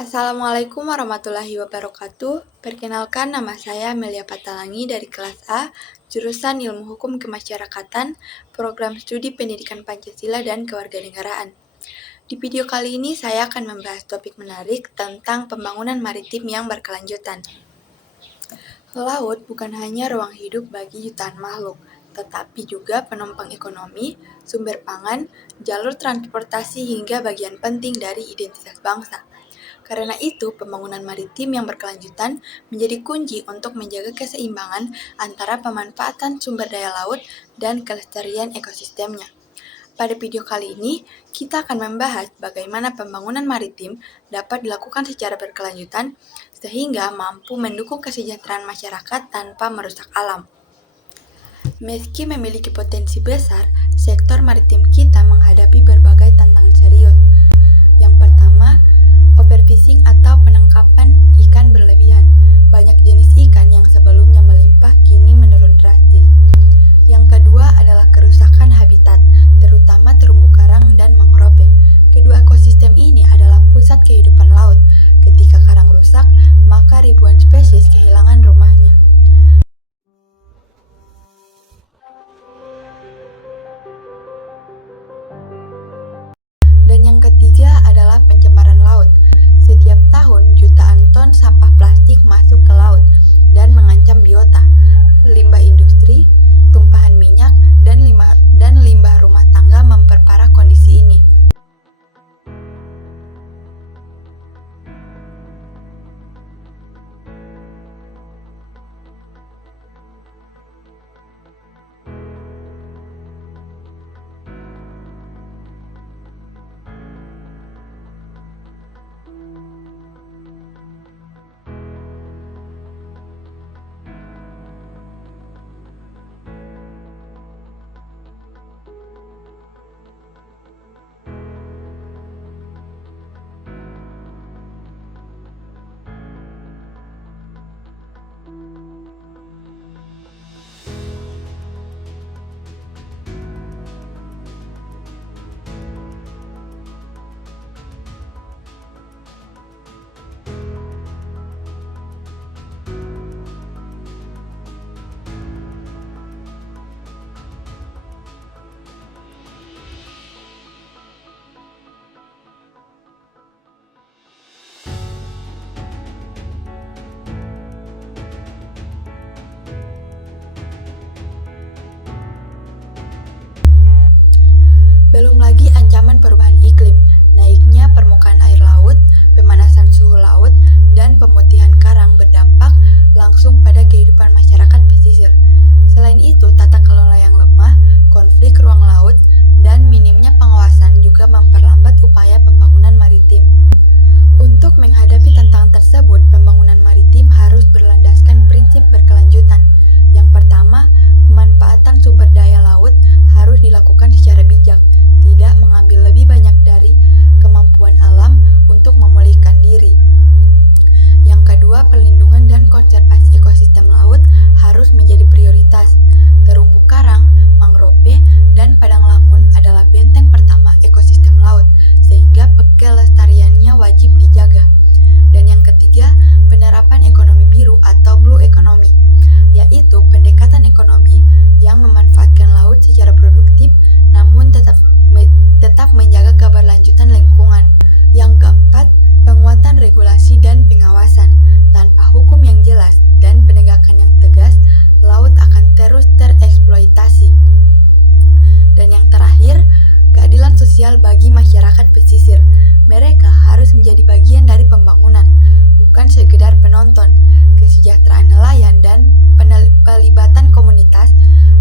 Assalamualaikum warahmatullahi wabarakatuh. Perkenalkan, nama saya Amelia Patalangi dari kelas A, jurusan Ilmu Hukum Kemasyarakatan, Program Studi Pendidikan Pancasila dan Kewarganegaraan. Di video kali ini saya akan membahas topik menarik tentang pembangunan maritim yang berkelanjutan. Laut bukan hanya ruang hidup bagi jutaan makhluk, tetapi juga penopang ekonomi, sumber pangan, jalur transportasi hingga bagian penting dari identitas bangsa. Karena itu, pembangunan maritim yang berkelanjutan menjadi kunci untuk menjaga keseimbangan antara pemanfaatan sumber daya laut dan kelestarian ekosistemnya. Pada video kali ini, kita akan membahas bagaimana pembangunan maritim dapat dilakukan secara berkelanjutan sehingga mampu mendukung kesejahteraan masyarakat tanpa merusak alam. Meski memiliki potensi besar, sektor maritim kita menghadapi berbagai tantangan serius. Yang pertama, overfishing atau penangkapan ikan berlebihan. Banyak jenis ikan yang sebelumnya melimpah kini menurun drastis. Yang kedua adalah kerusakan habitat, terutama terumbu karang dan mangrove. Kedua ekosistem ini adalah pusat kehidupan laut. Ketika karang rusak, maka ribuan spesies kehilangan rumahnya. Dan yang ketiga adalah pencemaran laut. Setiap tahun, jutaan ton sampah plastik masuk ke laut dan mengancam biota, limbah industri, tumpahan minyak, dan limbah rumah tangga memperparah kondisi ini. Belum lagi ancaman perubahan iklim, naiknya permukaan air laut, pemanasan suhu laut, dan pemutihan karang berdampak langsung pada kehidupan masyarakat pesisir. Selain itu, tata kelola yang lemah, konflik ruang laut, dan minimnya pengawasan juga memperlambat upaya pembangunan maritim. Untuk menghadapi tantangan tersebut, pembangunan maritim harus berlandaskan prinsip berkelanjutan. Yang pertama, pemanfaatan sumber daya laut harus dilakukan secara bijak, tidak mengambil lebih banyak dari kemampuan alam untuk memulihkan diri. Yang kedua, perlindungan dan konservasi ekosistem laut harus menjadi prioritas. Terumbu karang, mangrove, dan padang lamun adalah benteng pertama ekosistem laut, sehingga kelestariannya wajib dijaga. Dan yang ketiga, penerapan ekonomi biru atau blue economy, yaitu pendekatan ekonomi yang memanfaatkan laut secara produktif namun tetap menjaga keberlanjutan lingkungan. Yang keempat, penguatan regulasi dan pengawasan. Tanpa hukum yang jelas dan penegakan yang tegas, laut akan terus tereksploitasi. Dan yang terakhir, keadilan sosial bagi masyarakat pesisir. Mereka harus menjadi bagian dari pembangunan, bukan sekedar penonton. Kesejahteraan nelayan dan pelibatan komunitas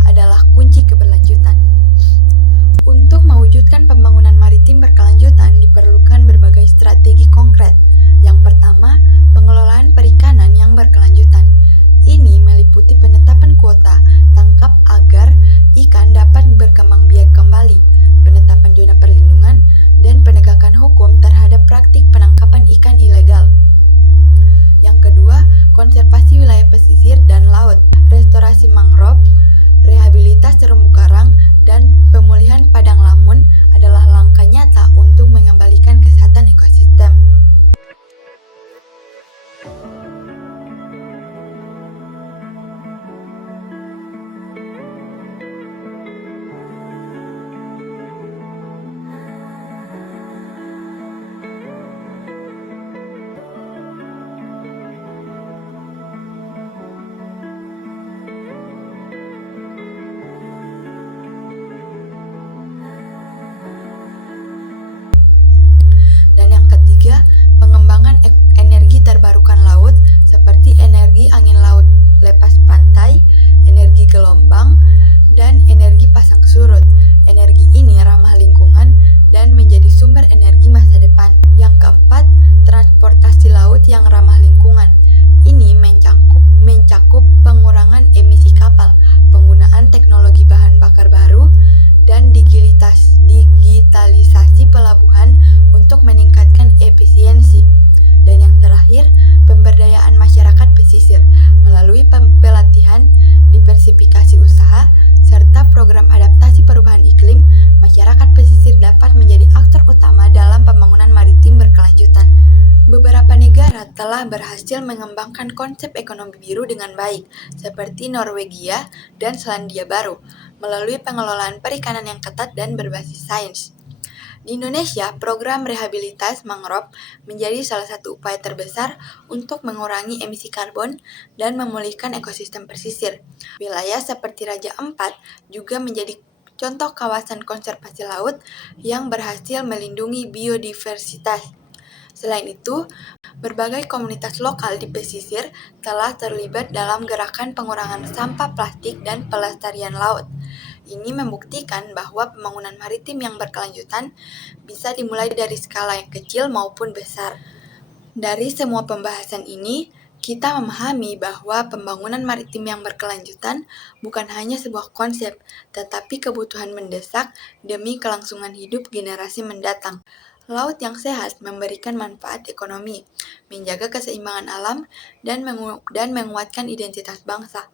adalah kunci keberlanjutan. Untuk mewujudkan telah berhasil mengembangkan konsep ekonomi biru dengan baik, seperti Norwegia dan Selandia Baru, melalui pengelolaan perikanan yang ketat dan berbasis sains. Di Indonesia, program rehabilitas mangrove menjadi salah satu upaya terbesar untuk mengurangi emisi karbon dan memulihkan ekosistem pesisir. Wilayah seperti Raja Ampat juga menjadi contoh kawasan konservasi laut yang berhasil melindungi biodiversitas. Selain itu, berbagai komunitas lokal di pesisir telah terlibat dalam gerakan pengurangan sampah plastik dan pelestarian laut. Ini membuktikan bahwa pembangunan maritim yang berkelanjutan bisa dimulai dari skala yang kecil maupun besar. Dari semua pembahasan ini, kita memahami bahwa pembangunan maritim yang berkelanjutan bukan hanya sebuah konsep, tetapi kebutuhan mendesak demi kelangsungan hidup generasi mendatang. Laut yang sehat memberikan manfaat ekonomi, menjaga keseimbangan alam, dan menguatkan identitas bangsa.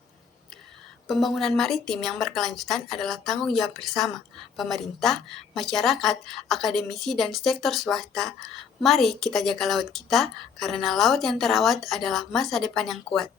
Pembangunan maritim yang berkelanjutan adalah tanggung jawab bersama pemerintah, masyarakat, akademisi, dan sektor swasta. Mari kita jaga laut kita, karena laut yang terawat adalah masa depan yang kuat.